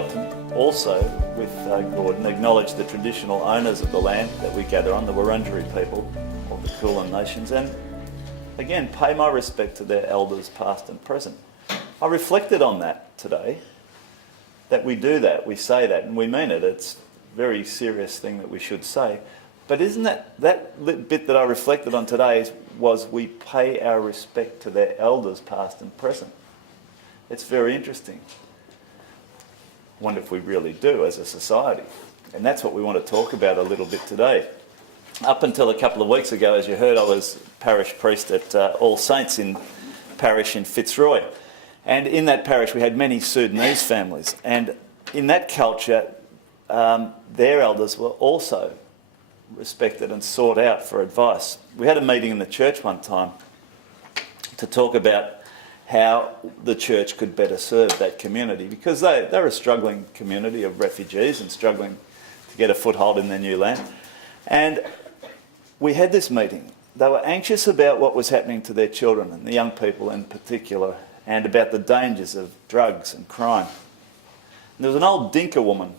like to also, with Gordon, acknowledge the traditional owners of the land that we gather on, the Wurundjeri people of the Kulin Nations, and again, pay my respect to their elders past and present. I reflected on that today, that we do that, we say that, and we mean it. It's a very serious thing that we should say. But isn't that bit that I reflected on today was we pay our respect to their elders past and present. It's very interesting. I wonder if we really do as a society. And that's what we want to talk about a little bit today. Up until a couple of weeks ago, as you heard, I was parish priest at All Saints in Parish in Fitzroy. And in that parish we had many Sudanese families. And in that culture, their elders were also respected and sought out for advice. We had a meeting in the church one time to talk about how the church could better serve that community, because they're a struggling community of refugees and struggling to get a foothold in their new land. And we had this meeting. They were anxious about what was happening to their children, and the young people in particular, and about the dangers of drugs and crime. And there was an old Dinka woman.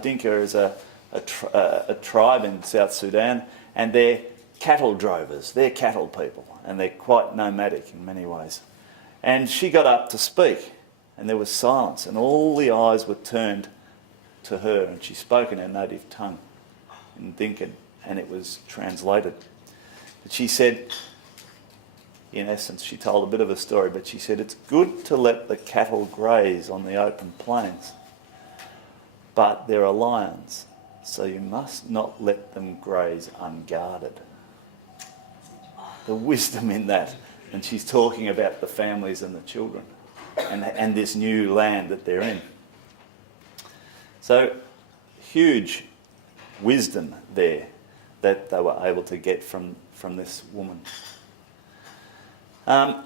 Dinka is a tribe in South Sudan, and they're cattle drovers, they're cattle people, and they're quite nomadic in many ways. And she got up to speak, and there was silence, and all the eyes were turned to her, and she spoke in her native tongue, in Dinka, and it was translated. But she said, in essence, she told a bit of a story, but she said, it's good to let the cattle graze on the open plains, but there are lions, so you must not let them graze unguarded. The wisdom in that. And she's talking about the families and the children and this new land that they're in. So, huge wisdom there that they were able to get from this woman. I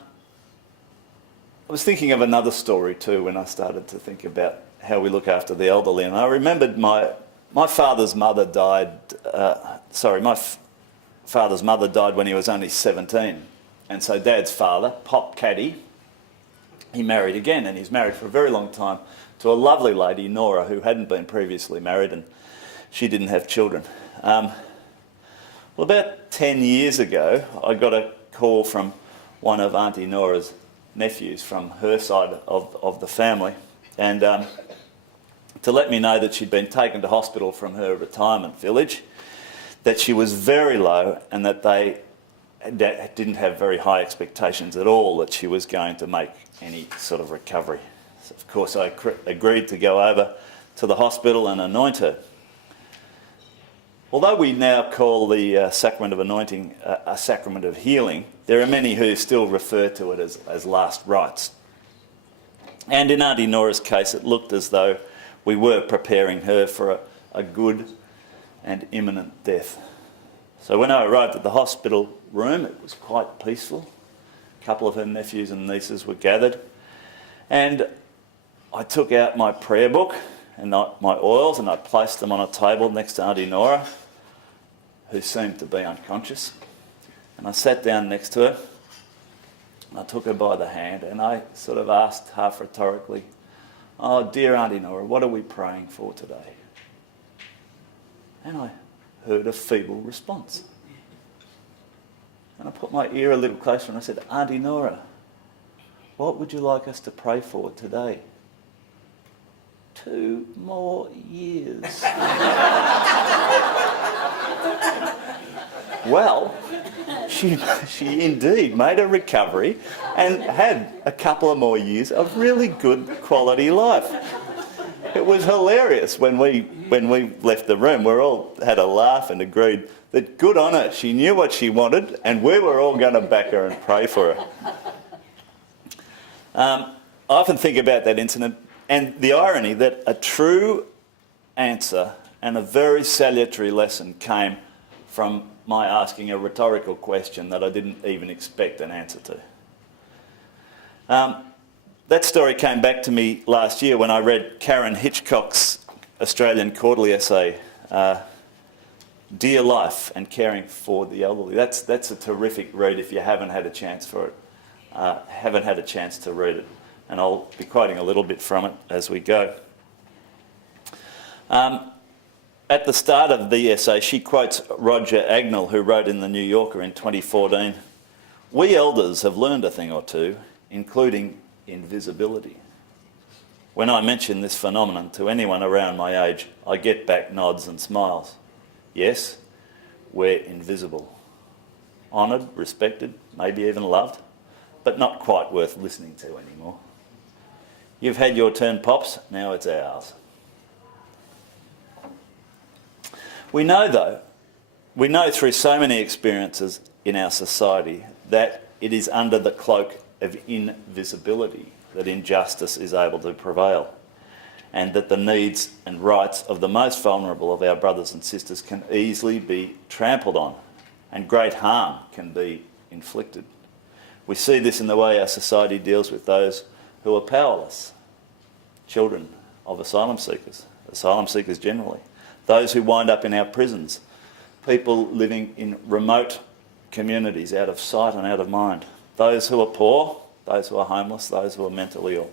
was thinking of another story too when I started to think about how we look after the elderly, and I remembered my father's mother died. Father's mother died when he was only 17, and so Dad's father, Pop Caddy, he married again, and he's married for a very long time to a lovely lady, Nora, who hadn't been previously married, and she didn't have children. Well, about 10 years ago, I got a call from one of Auntie Nora's nephews from her side of the family, and to let me know that she'd been taken to hospital from her retirement village, that she was very low, and that they didn't have very high expectations at all that she was going to make any sort of recovery. So of course I agreed to go over to the hospital and anoint her. Although we now call the Sacrament of Anointing a sacrament of healing, there are many who still refer to it as last rites. And in Auntie Nora's case, it looked as though we were preparing her for a good and imminent death. So when I arrived at the hospital room, it was quite peaceful. A couple of her nephews and nieces were gathered, and I took out my prayer book and my oils, and I placed them on a table next to Auntie Nora, who seemed to be unconscious, and I sat down next to her, and I took her by the hand, and I sort of asked half rhetorically, "Oh, dear Auntie Nora, what are we praying for today?" And I heard a feeble response. And I put my ear a little closer and I said, "Auntie Nora, what would you like us to pray for today?" 2 more years. Well, she indeed made a recovery and had a couple of more years of really good quality life. It was hilarious when we left the room. We all had a laugh and agreed that good on her. She knew what she wanted, and we were all going to back her and pray for her. I often think about that incident and the irony that a true answer and a very salutary lesson came from my asking a rhetorical question that I didn't even expect an answer to. That story came back to me last year when I read Karen Hitchcock's Australian quarterly essay, Dear Life and Caring for the Elderly. That's a terrific read if you haven't had a chance for it, haven't had a chance to read it. And I'll be quoting a little bit from it as we go. At the start of the essay, she quotes Roger Agnell, who wrote in the New Yorker in 2014, "We elders have learned a thing or two, including invisibility." When I mention this phenomenon to anyone around my age, I get back nods and smiles. Yes, we're invisible. Honoured, respected, maybe even loved, but not quite worth listening to anymore. You've had your turn, Pops, now it's ours. We know through so many experiences in our society that it is under the cloak of invisibility that injustice is able to prevail, and that the needs and rights of the most vulnerable of our brothers and sisters can easily be trampled on, and great harm can be inflicted. We see this in the way our society deals with those who are powerless, children of asylum seekers generally, those who wind up in our prisons, people living in remote communities out of sight and out of mind, those who are poor, those who are homeless, those who are mentally ill.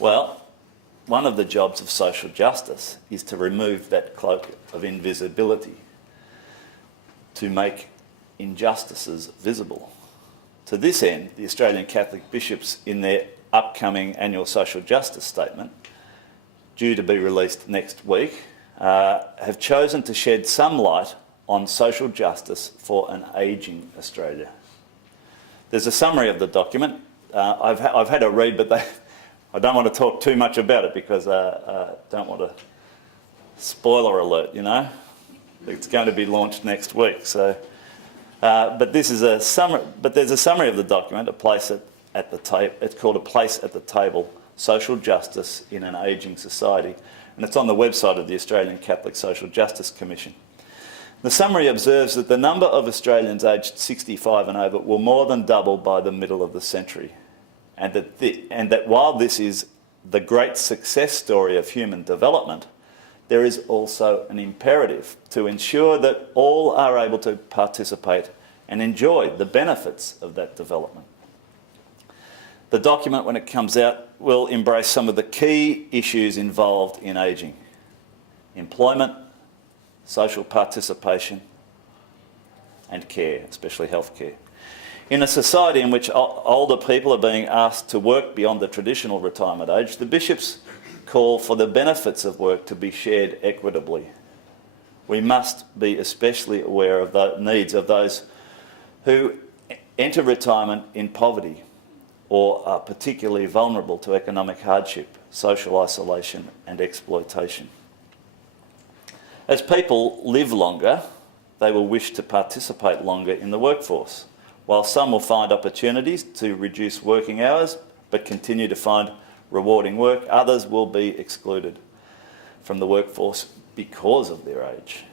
Well, one of the jobs of social justice is to remove that cloak of invisibility, to make injustices visible. To this end, the Australian Catholic bishops, in their upcoming annual social justice statement, due to be released next week, have chosen to shed some light on social justice for an ageing Australia. There's a summary of the document. I've had a read, but I don't want to talk too much about it because I don't want to spoiler alert, you know. It's going to be launched next week. So, but this is a summary. But there's a summary of the document. A place at the table. It's called "A Place at the Table: Social Justice in an Ageing Society," and it's on the website of the Australian Catholic Social Justice Commission. The summary observes that the number of Australians aged 65 and over will more than double by the middle of the century, and that while this is the great success story of human development, there is also an imperative to ensure that all are able to participate and enjoy the benefits of that development. The document, when it comes out, will embrace some of the key issues involved in ageing: employment, social participation, and care, especially healthcare. In a society in which older people are being asked to work beyond the traditional retirement age, the bishops call for the benefits of work to be shared equitably. We must be especially aware of the needs of those who enter retirement in poverty or are particularly vulnerable to economic hardship, social isolation, and exploitation. As people live longer, they will wish to participate longer in the workforce. While some will find opportunities to reduce working hours but continue to find rewarding work, others will be excluded from the workforce because of their age.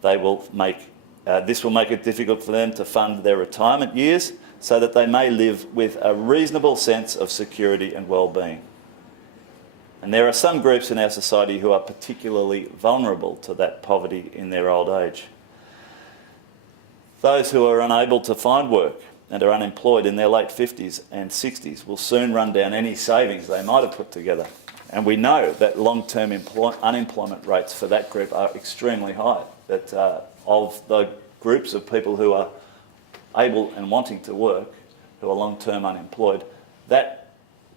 This will make it difficult for them to fund their retirement years so that they may live with a reasonable sense of security and well-being. And there are some groups in our society who are particularly vulnerable to that poverty in their old age. Those who are unable to find work and are unemployed in their late 50s and 60s will soon run down any savings they might have put together. And we know that long-term unemployment rates for that group are extremely high, that of the groups of people who are able and wanting to work, who are long-term unemployed, that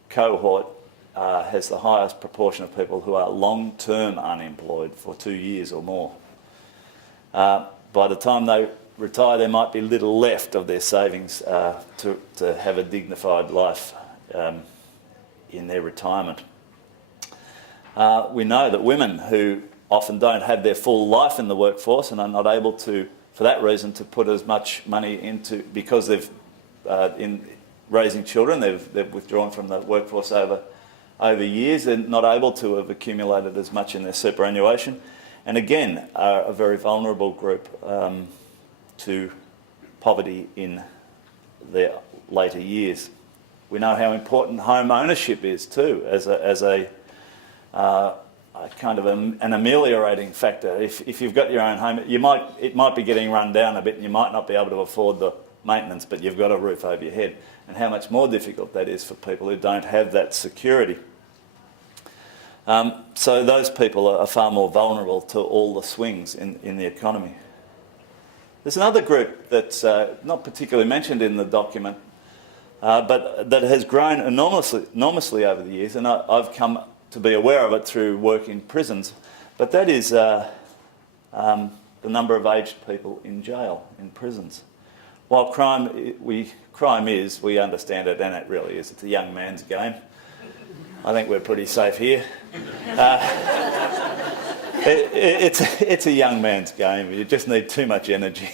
cohort has the highest proportion of people who are long-term unemployed for 2 years or more. By the time they retire, there might be little left of their savings to have a dignified life in their retirement. We know that women who often don't have their full life in the workforce and are not able to, for that reason, to put as much money into, because they've, in raising children, they've withdrawn from the workforce over years, they're not able to have accumulated as much in their superannuation, and again are a very vulnerable group to poverty in their later years. We know how important home ownership is too, as a kind of an ameliorating factor. If you've got your own home, it might be getting run down a bit, and you might not be able to afford the maintenance, but you've got a roof over your head, and how much more difficult that is for people who don't have that security. So those people are far more vulnerable to all the swings in the economy. There's another group that's not particularly mentioned in the document, but that has grown enormously over the years, and I've come to be aware of it through work in prisons, but that is the number of aged people in jail, in prisons. While crime is, we understand it, and it really is, it's a young man's game. I think we're pretty safe here. It's a young man's game. You just need too much energy.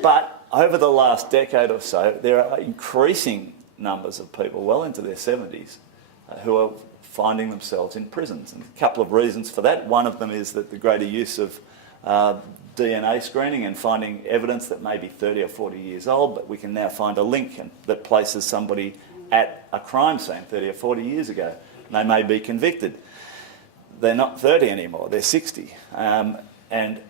But over the last decade or so, there are increasing numbers of people well into their 70s who are finding themselves in prisons. And a couple of reasons for that. One of them is that the greater use of DNA screening and finding evidence that may be 30 or 40 years old, but we can now find a link that places somebody at a crime scene 30 or 40 years ago. And they may be convicted. They're not 30 anymore, they're 60. And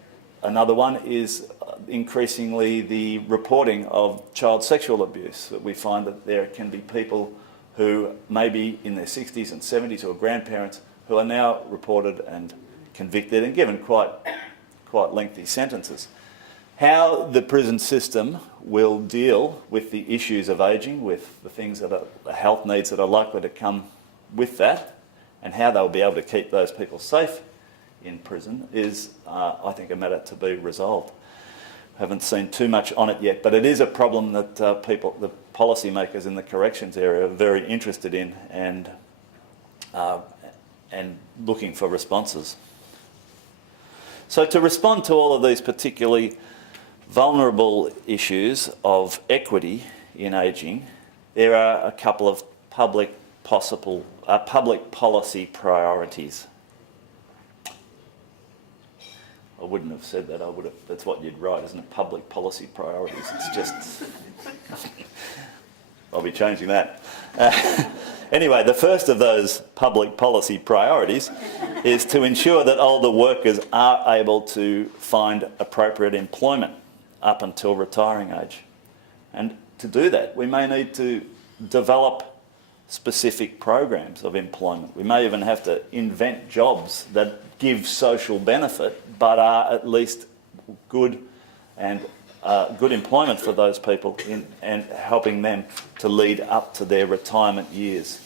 another one is increasingly the reporting of child sexual abuse. That we find that there can be people who may be in their 60s and 70s or grandparents who are now reported and convicted and given quite lengthy sentences. How the prison system will deal with the issues of ageing, with the things that are the health needs that are likely to come with that, and how they'll be able to keep those people safe in prison is, I think, a matter to be resolved. Haven't seen too much on it yet, but it is a problem that the policymakers in the corrections area are very interested in and looking for responses. So to respond to all of these particularly vulnerable issues of equity in ageing, there are a couple of public policy priorities. I wouldn't have said that. That's what you'd write, isn't it? Public policy priorities. It's just... I'll be changing that. Anyway, the first of those public policy priorities is to ensure that older workers are able to find appropriate employment up until retiring age. And to do that, we may need to develop specific programs of employment. We may even have to invent jobs that give social benefit but are at least good and good employment for those people and helping them to lead up to their retirement years.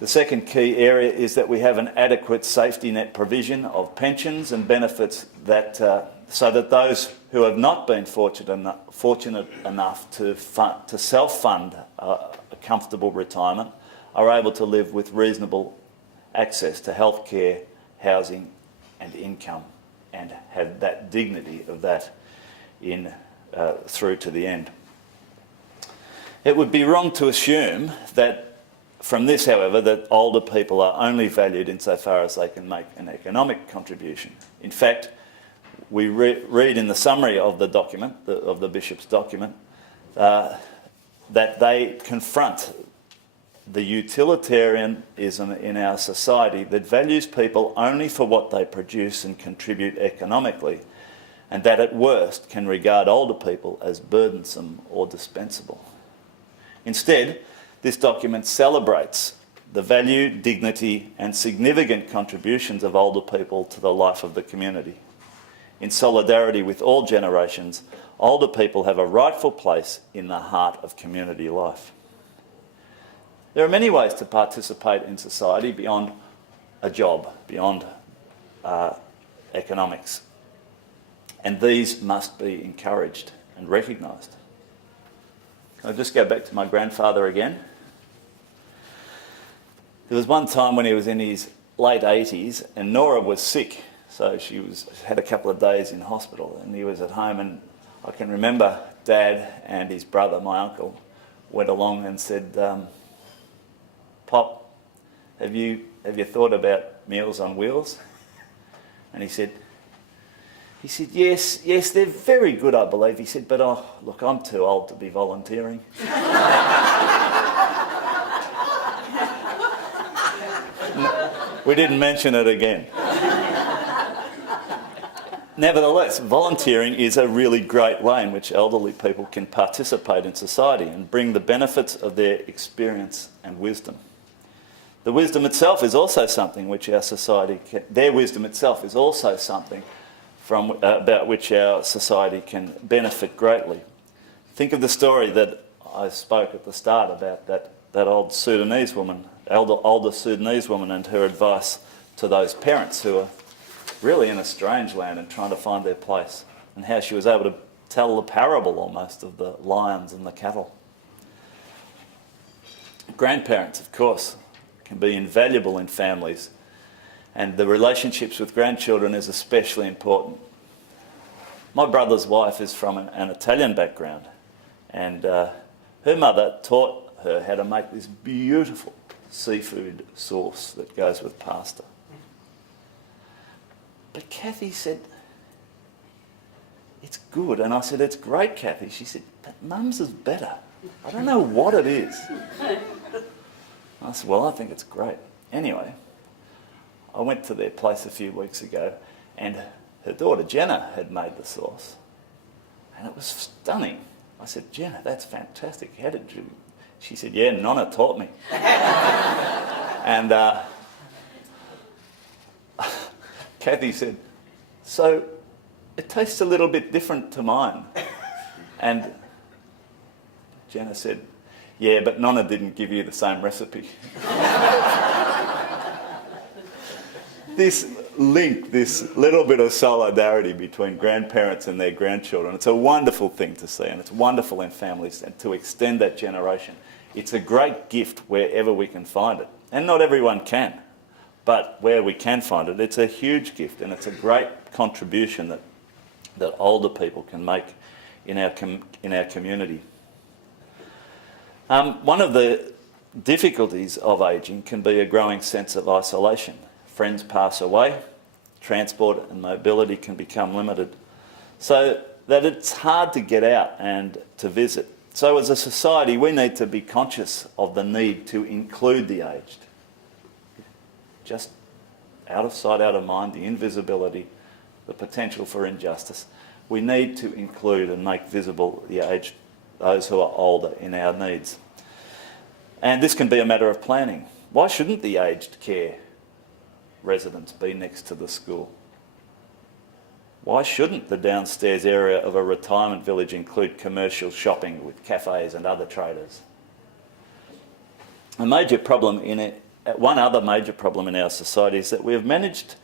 The second key area is that we have an adequate safety net provision of pensions and benefits that, so that those who have not been fortunate enough to self-fund a comfortable retirement are able to live with reasonable access to healthcare, housing and income, and have that dignity of that through to the end. It would be wrong to assume that from this, however, that older people are only valued insofar as they can make an economic contribution. In fact, we read in the summary of the document, of the Bishop's document, that they confront the utilitarianism in our society that values people only for what they produce and contribute economically, and that at worst can regard older people as burdensome or dispensable. Instead, this document celebrates the value, dignity and significant contributions of older people to the life of the community. In solidarity with all generations, older people have a rightful place in the heart of community life. There are many ways to participate in society beyond a job, beyond economics, and these must be encouraged and recognised. Can I just go back to my grandfather again? There was one time when he was in his late 80s and Nora was sick, so she had a couple of days in hospital and he was at home, and I can remember Dad and his brother, my uncle, went along and said, "Pop, have you thought about Meals on Wheels?" And he said, yes, they're very good, I believe. He said, "but look, I'm too old to be volunteering." We didn't mention it again. Nevertheless, volunteering is a really great way in which elderly people can participate in society and bring the benefits of their experience and wisdom. The wisdom itself is also something which our society can, their wisdom itself is also something about which our society can benefit greatly. Think of the story that I spoke at the start about that old Sudanese woman, older Sudanese woman, and her advice to those parents who are really in a strange land and trying to find their place, and how she was able to tell the parable almost of the lions and the cattle. Grandparents, of course, can be invaluable in families, and the relationships with grandchildren is especially important. My brother's wife is from an Italian background, and her mother taught her how to make this beautiful seafood sauce that goes with pasta. But Kathy said, "It's good." And I said, "It's great, Kathy." She said, "But Mum's is better. I don't know what it is." I said, "Well, I think it's great." Anyway, I went to their place a few weeks ago, and her daughter Jenna had made the sauce, and it was stunning. I said, "Jenna, that's fantastic. How did you?" She said, "Yeah, Nonna taught me." And Kathy said, "So it tastes a little bit different to mine." And Jenna said, "Yeah, but Nonna didn't give you the same recipe." This link, this little bit of solidarity between grandparents and their grandchildren, it's a wonderful thing to see, and it's wonderful in families, and to extend that generation. It's a great gift wherever we can find it. And not everyone can, but where we can find it, it's a huge gift, and it's a great contribution that older people can make in our community. One of the difficulties of ageing can be a growing sense of isolation. Friends pass away, transport and mobility can become limited, so that it's hard to get out and to visit. So as a society, we need to be conscious of the need to include the aged. Just out of sight, out of mind, the invisibility, the potential for injustice. We need to include and make visible the aged, those who are older, in our needs. And this can be a matter of planning. Why shouldn't the aged care residents be next to the school? Why shouldn't the downstairs area of a retirement village include commercial shopping with cafes and other traders? One other major problem in our society is that we have managed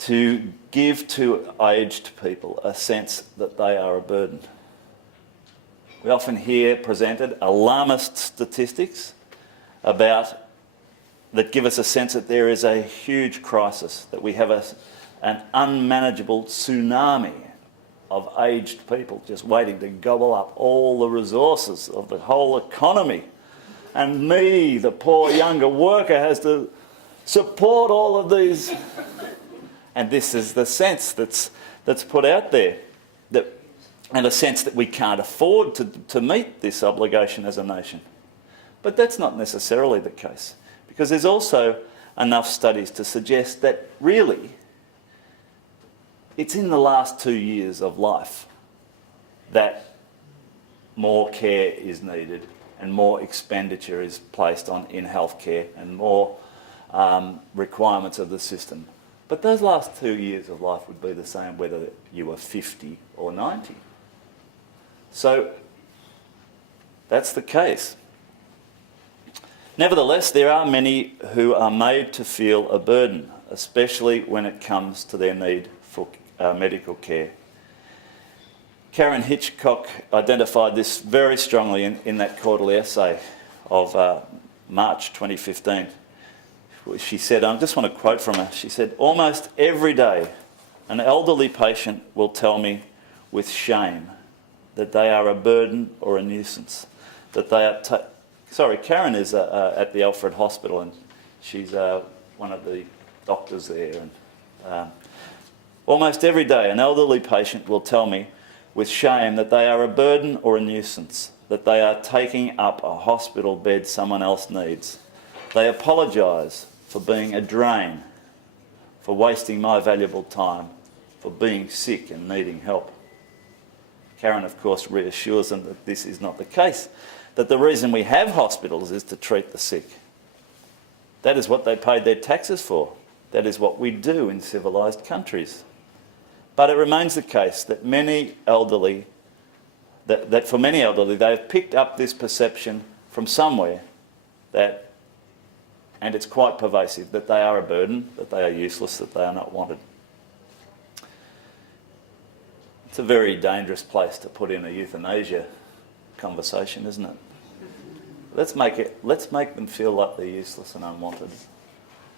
to give to aged people a sense that they are a burden. We often hear presented alarmist statistics that give us a sense that there is a huge crisis, that we have an unmanageable tsunami of aged people just waiting to gobble up all the resources of the whole economy. And me, the poor younger worker, has to support all of these. And this is the sense that's put out there, and a sense that we can't afford to meet this obligation as a nation. But that's not necessarily the case, because there's also enough studies to suggest that really it's in the last 2 years of life that more care is needed and more expenditure is placed in healthcare and more requirements of the system. But those last 2 years of life would be the same whether you were 50 or 90. So that's the case. Nevertheless, there are many who are made to feel a burden, especially when it comes to their need for medical care. Karen Hitchcock identified this very strongly in that quarterly essay of March 2015. She said, I just want to quote from her, she said, "Almost every day an elderly patient will tell me with shame that they are a burden or a nuisance, that they are..." Karen is at the Alfred Hospital, and she's one of the doctors there. And almost every day an elderly patient will tell me with shame that they are a burden or a nuisance, that they are taking up a hospital bed someone else needs. They apologise for being a drain, for wasting my valuable time, for being sick and needing help. Karen, of course, reassures them that this is not the case, that the reason we have hospitals is to treat the sick. That is what they paid their taxes for. That is what we do in civilised countries. But it remains the case that many elderly, that for many elderly, they have picked up this perception from somewhere that, and it's quite pervasive, that they are a burden, that they are useless, that they are not wanted. It's a very dangerous place to put in a euthanasia conversation, isn't it? Let's make them feel like they're useless and unwanted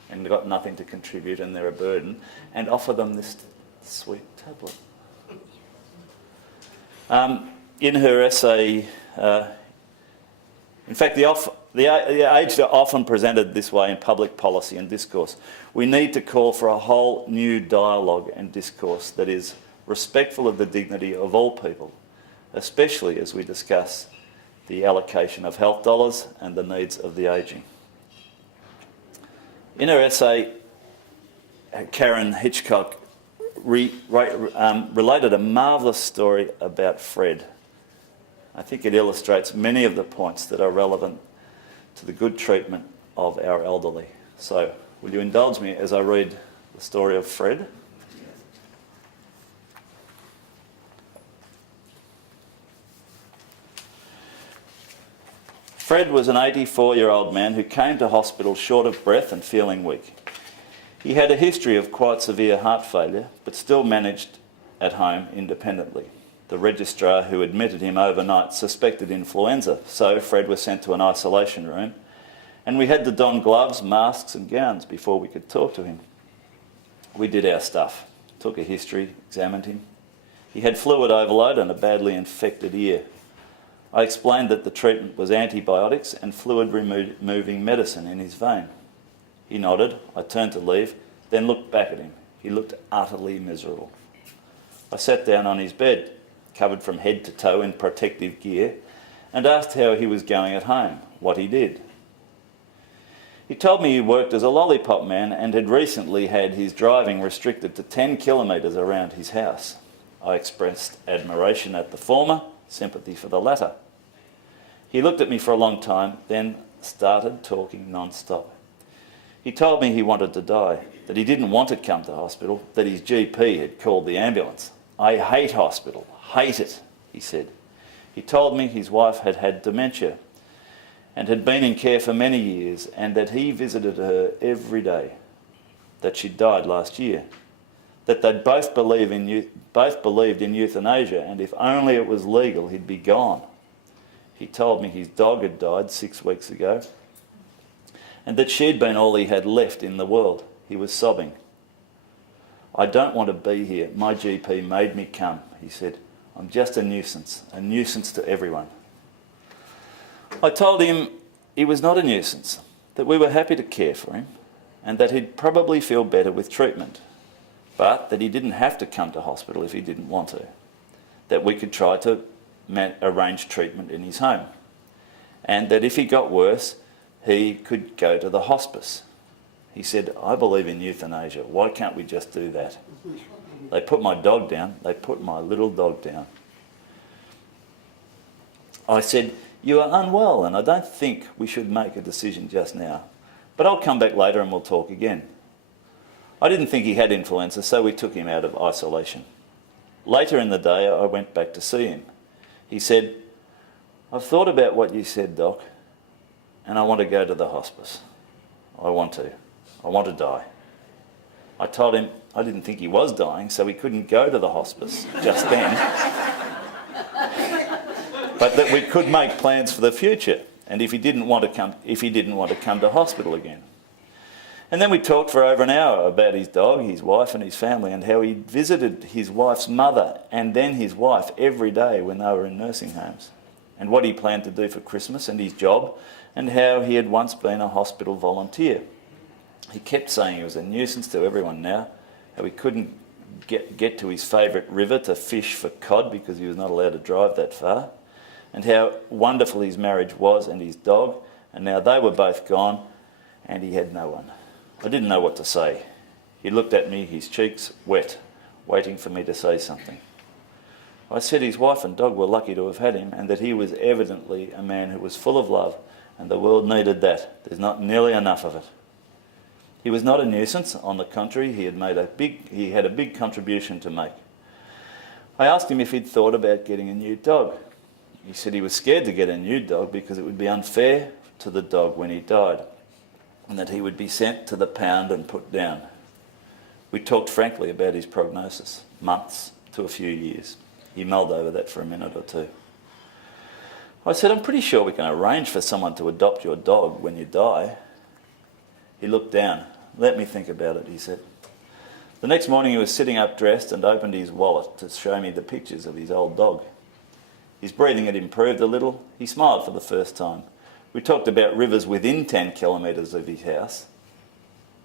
and they've got nothing to contribute and they're a burden, and offer them this sweet tablet. In her essay, in fact, the aged are often presented this way in public policy and discourse. We need to call for a whole new dialogue and discourse that is respectful of the dignity of all people, especially as we discuss the allocation of health dollars and the needs of the ageing. In her essay, Karen Hitchcock related a marvellous story about Fred. I think it illustrates many of the points that are relevant to the good treatment of our elderly. So, will you indulge me as I read the story of Fred? Fred was an 84-year-old man who came to hospital short of breath and feeling weak. He had a history of quite severe heart failure, but still managed at home independently. The registrar who admitted him overnight suspected influenza, so Fred was sent to an isolation room, and we had to don gloves, masks and gowns before we could talk to him. We did our stuff, took a history, examined him. He had fluid overload and a badly infected ear. I explained that the treatment was antibiotics and fluid-removing medicine in his vein. He nodded. I turned to leave, then looked back at him. He looked utterly miserable. I sat down on his bed, covered from head to toe in protective gear, and asked how he was going at home, what he did. He told me he worked as a lollipop man and had recently had his driving restricted to 10 kilometres around his house. I expressed admiration at the former, sympathy for the latter. He looked at me for a long time, then started talking non-stop. He told me he wanted to die, that he didn't want to come to hospital, that his GP had called the ambulance. I hate hospital, hate it, he said. He told me his wife had had dementia and had been in care for many years, and that he visited her every day, that she'd died last year, that they'd both believed in euthanasia, and if only it was legal, he'd be gone. He told me his dog had died 6 weeks ago, and that she'd been all he had left in the world. He was sobbing. I don't want to be here. My GP made me come, he said. I'm just a nuisance to everyone. I told him he was not a nuisance, that we were happy to care for him, and that he'd probably feel better with treatment, but that he didn't have to come to hospital if he didn't want to, that we could try to arrange treatment in his home, and that if he got worse, he could go to the hospice. He said, I believe in euthanasia. Why can't we just do that? They put my dog down. They put my little dog down. I said, you are unwell and I don't think we should make a decision just now, but I'll come back later and we'll talk again. I didn't think he had influenza, so we took him out of isolation. Later in the day, I went back to see him. He said, I've thought about what you said, Doc, and I want to go to the hospice. I want to die. I told him I didn't think he was dying, so he couldn't go to the hospice just then, but that we could make plans for the future, and if he didn't want to come to hospital again. And then we talked for over an hour about his dog, his wife and his family, and how he visited his wife's mother and then his wife every day when they were in nursing homes, and what he planned to do for Christmas and his job, and how he had once been a hospital volunteer. He kept saying he was a nuisance to everyone now, how he couldn't get to his favourite river to fish for cod because he was not allowed to drive that far, and how wonderful his marriage was and his dog, and now they were both gone and he had no one. I didn't know what to say. He looked at me, his cheeks wet, waiting for me to say something. I said his wife and dog were lucky to have had him, and that he was evidently a man who was full of love, and the world needed that. There's not nearly enough of it. He was not a nuisance. On the contrary, he had a big contribution to make. I asked him if he'd thought about getting a new dog. He said he was scared to get a new dog because it would be unfair to the dog when he died, and that he would be sent to the pound and put down. We talked frankly about his prognosis, months to a few years. He mulled over that for a minute or two. I said, I'm pretty sure we can arrange for someone to adopt your dog when you die. He looked down. Let me think about it, he said. The next morning he was sitting up dressed and opened his wallet to show me the pictures of his old dog. His breathing had improved a little. He smiled for the first time. We talked about rivers within 10 kilometres of his house.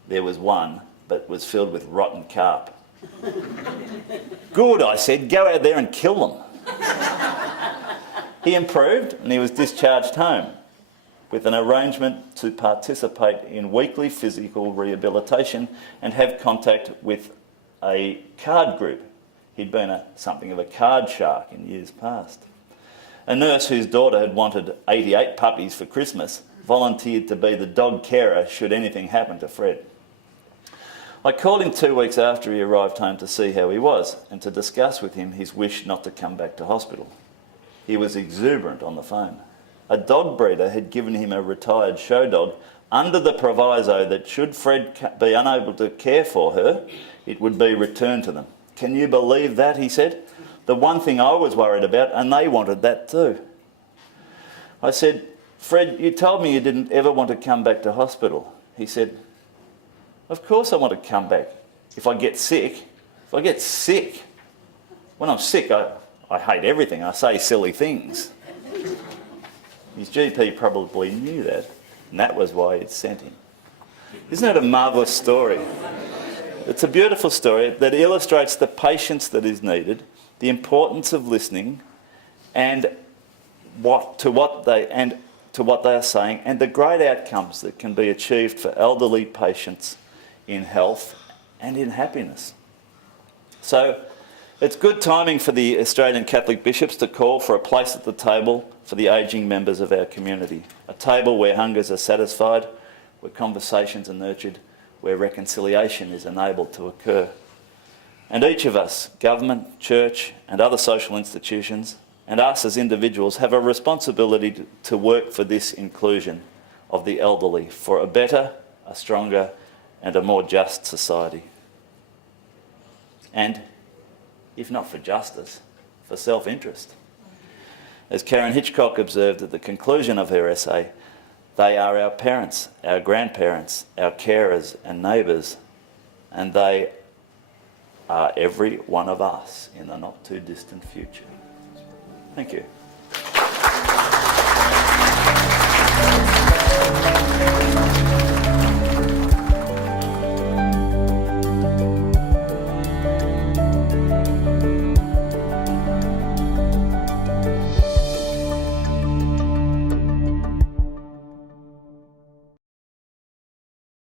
There was one, but was filled with rotten carp. Good, I said, go out there and kill them. He improved and he was discharged home with an arrangement to participate in weekly physical rehabilitation and have contact with a card group. He'd been something of a card shark in years past. A nurse whose daughter had wanted 88 puppies for Christmas volunteered to be the dog carer should anything happen to Fred. I called him 2 weeks after he arrived home to see how he was and to discuss with him his wish not to come back to hospital. He was exuberant on the phone. A dog breeder had given him a retired show dog under the proviso that should Fred be unable to care for her, it would be returned to them. Can you believe that, he said? The one thing I was worried about, and they wanted that too. I said, Fred, you told me you didn't ever want to come back to hospital. He said, of course I want to come back. If I get sick. When I'm sick, I hate everything. I say silly things. His GP probably knew that, and that was why he'd sent him. Isn't that a marvellous story? It's a beautiful story that illustrates the patience that is needed, the importance of listening, and to what they are saying, and the great outcomes that can be achieved for elderly patients in health and in happiness. So it's good timing for the Australian Catholic bishops to call for a place at the table for the ageing members of our community. A table where hungers are satisfied, where conversations are nurtured, where reconciliation is enabled to occur. And each of us, government, church and other social institutions, and us as individuals have a responsibility to work for this inclusion of the elderly, for a better, a stronger and a more just society. And, if not for justice, for self-interest. As Karen Hitchcock observed at the conclusion of her essay, they are our parents, our grandparents, our carers and neighbours, and they are every one of us in the not too distant future. Thank you.